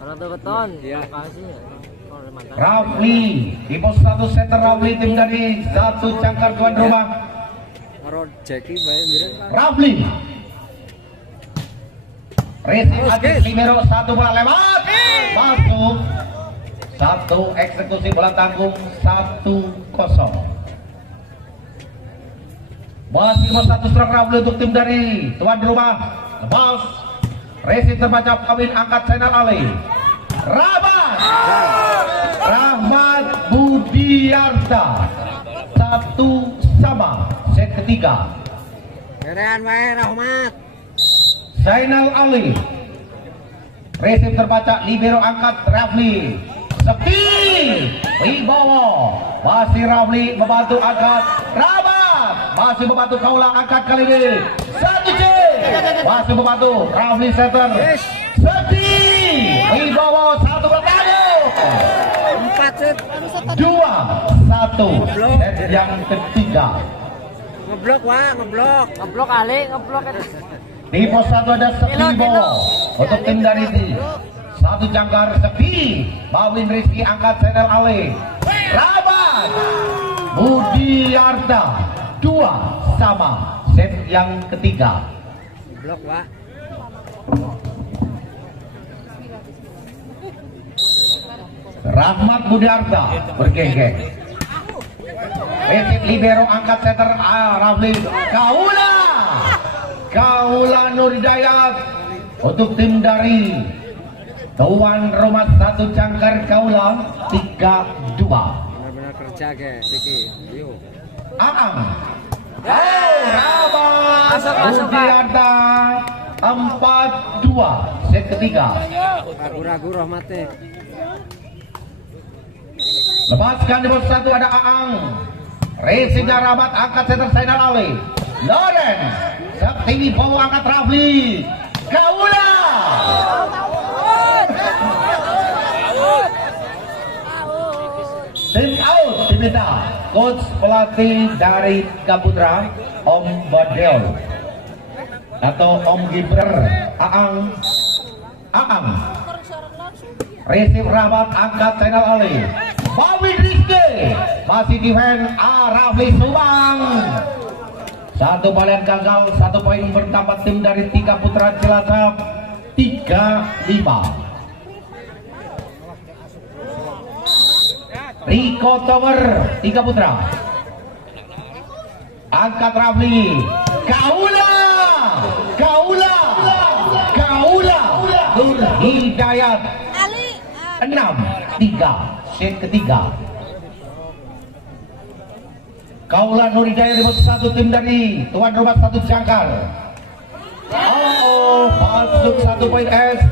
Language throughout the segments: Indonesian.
Kalau tuh beton, Iya. kasih ya. Rafli di pos 1 center Rafli, tim dari satu Cangkar tuan rumah. Marot Jeki bae mirip. Rafli Racing Aziz Libero, satu bola lewat masuk, satu eksekusi bola tanggung, 1-0. Masih nomor 1 strike Rafli untuk tim dari tuan rumah. Lepas Racing terbaca Pawin angkat channel Ali Rahmat Budiarta, 1-1 set ketiga. Kerean wae Rahmat. Zainal Ali Resip terbaca libero angkat Rafli sepi Wibowo, masih Rafli membantu angkat Rabat, masih membantu Kaula angkat kali ini 1C, masih membantu Rafli center sepi Wibowo, 1 bertanduk 2-1 set yang ketiga. Ngeblok wah, ngeblok. Ngeblok kali, ngeblok kan. Di pos 1 ada Sepi Wibowo untuk tim dari satu Jangkar sepi. Bawin Rizky angkat channel Ale Rabat Budiarta, 2-2 set yang ketiga. Blok wah. Rahmat Budiarta bergenggeng. Resip libero angkat center Rafli Kaula Nur Hidayat untuk tim dari tuan rumah satu Cangkar Kaula, 3-2. Benar-benar kerja guys, Jeki. Yuk. Aang Rabat Budiarta, 4-2 set ketiga. Ragu-ragu Rahmatnya. Lepaskan di pos 1 ada Aang. Racingnya Rabat angkat center Zainal Ali. Loren Sakti Wibowo angkat Rafli Kaula. Tim out diminta coach pelatih dari Kaputra Om Badeol atau Om Gibrer. Aang Resip Rabat angkat channel Ali. Bawin Rizky masih defend Rafli Subang. Satu balian gagal, 1 poin bertambah tim dari 3 Putra Cilacap, 3-5. Riko Tower 3 Putra angkat Rafli Kaula Nur Hidayat, 6-3 set ketiga. Kaula Nur Hidayat di pos 1 tim dari tuan rumah satu Jangkar. Masuk 1 poin S.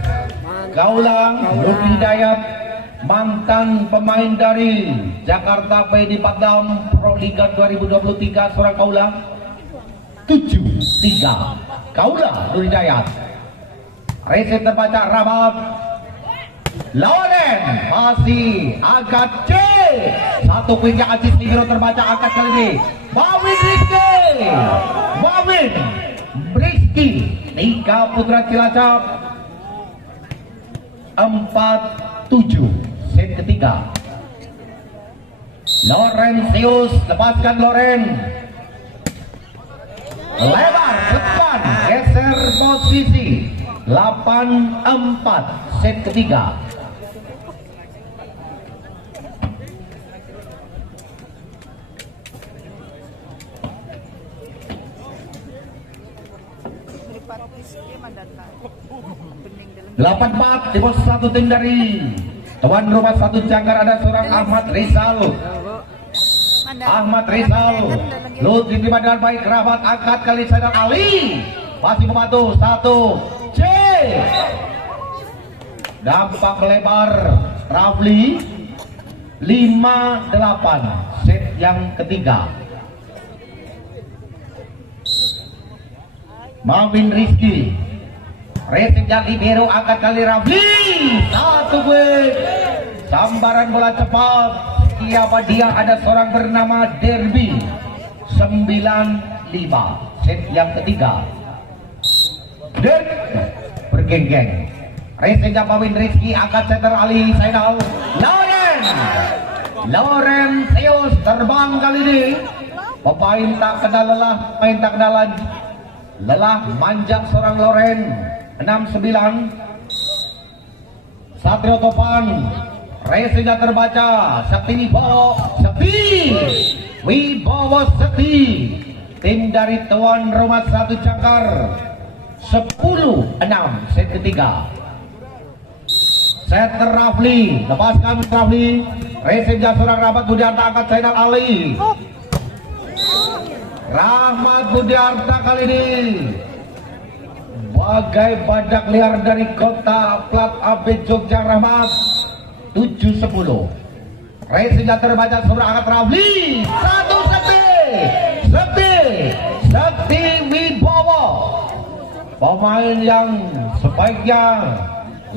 Kaula Nur Hidayat, mantan pemain dari Jakarta PD Padam Pro Liga 2023, seorang Kaula, 7-3. Kaula Nur Hidayat. Resip terbaca Rabat Loren masih angkat C. 1 poinnya Aziz Libero terbaca angkat kali ini. Bawin Rizky 3 Putra Cilacap, 4-7 set ketiga. Lorenzius lepaskan Loren. Lebar depan geser posisi, 8-4 set ketiga. Delapan 4 di pos 1 tim dari tuan rumah satu Jangkar ada seorang Ahmad Rizal. Lutfi di badan baik Rabat angkat kali Zainal Ali masih membantu 1 C. Dampak lebar Rafli, 5-8 set yang ketiga. Marvin Rizky Resip yang libero angkat kali Rafli, 1 poin. Sambaran bola cepat. Siapa dia? Ada seorang bernama Derby, 9-5 set yang ketiga. Dan bergenggeng Racing Pawin Rizky angkat center Ali Sainal. Loren Theos terbang kali ini. Pemain tak kenal lelah, pemain tak kenal lelah, manjak seorang Loren. 69 Satrio Topan. Racingnya terbaca. Sekti Wibowo Sekti. Tim dari tuan rumah satu jangkar 10-6 set ketiga. Setter Rafli, lepaskan Rafli. Racingnya seorang Rahmat Budiarta angkat Zainal Ali. Rahmat Budiarta kali ini bagai badak liar dari kota plat AB Jogja. Rahmat 7-10. Racingnya terbaca seorang angkat Rafli. Satu Sekti Wibowo, pemain yang sebaiknya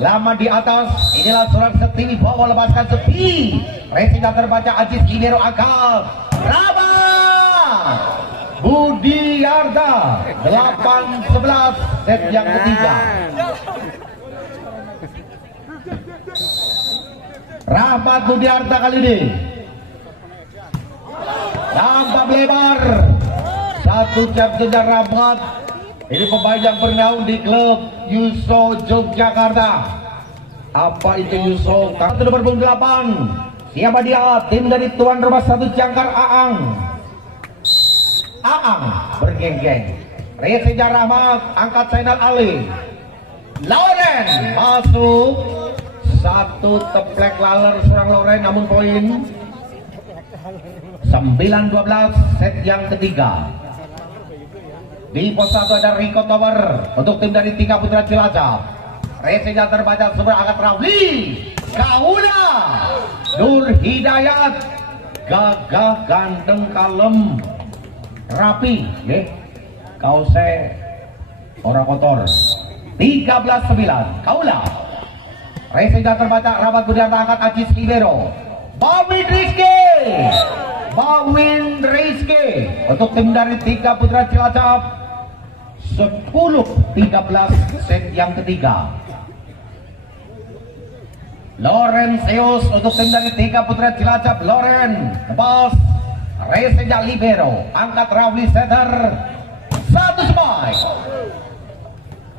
lama di atas. Inilah seorang Sekti Wibowo, lepaskan Sekti. Racingnya terbaca Ajis Inero angkat Rahmat Budiarta. 8-11 set yang ketiga. Rahmat Budiarta kali ini nampak lebar. Satu jam kejar Rahmat. Ini pemain yang bernaung di klub Yuso Yogyakarta. Apa itu Yuso? Kartu nomor 8. Siapa dia? Tim dari tuan rumah satu jangkar Aang bergeng-geng. Racingnya Rahmat angkat Zainal Ali. Loren masuk. Satu teplek laler seorang Loren, namun poin 9-12 set yang ketiga. Di pos 1 ada Rico Tower untuk tim dari 3 Putra Cilacap. Racingnya terbaca sebelah angkat Rafli. Kaula Nur Hidayat, gagah ganteng kalem rapi nggih. Kause orang kotor. 13-9 Kaula. Racingnya terbaca Rahmat Budiarta angkat Ajis Libero. Bawin Rizky untuk tim dari 3 Putra Cilacap. 10-13 set yang ketiga. Loren Theos untuk tim dari 3 Putra Cilacap. Loren lepas. Racingnya Libero angkat Rafli setter. 1 spike.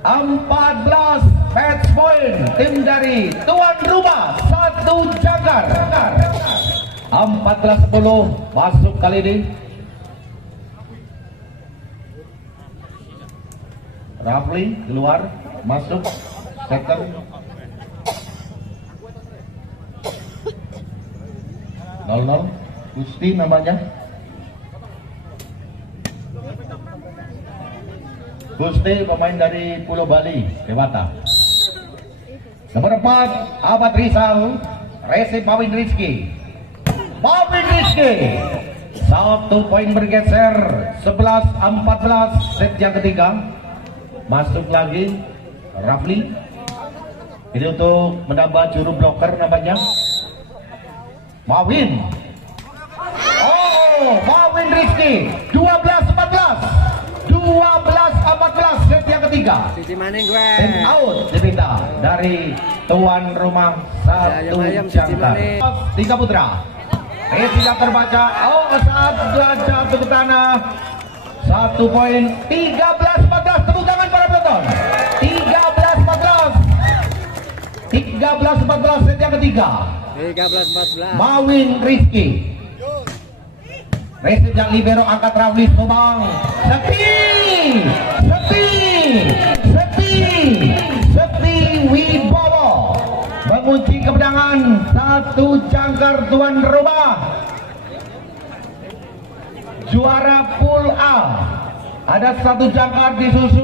14 match point tim dari tuan rumah satu jangkar. 14-10 masuk kali ini. Rafli keluar, masuk setter. Nol Gusti namanya. Gusti pemain dari Pulau Bali, Dewata. Nomor 4 Ahmad Rizal. Racing Pawin Rizky. 1 poin bergeser. 11-14 set yang ketiga. Masuk lagi Rafli. Ini untuk menambah juru bloker namanya Mawin. Mawin Rizky. 12-14 set yang ketiga. Sisi maning gue. Tim out diminta dari tuan rumah satu jangkar. 3 Putra. Racingnya terbaca. Saat belajar ke tanah. 1 poin. 13-14. Tepuk tangan para penonton. 13-14 set yang ketiga. 13-14. Mawin Rizky. Racingnya Libero angkat Rafli Subang. Sekti Wibowo mengunci kemenangan satu jangkar tuan rumah. Juara Pool A. Ada 1 jangkar disusul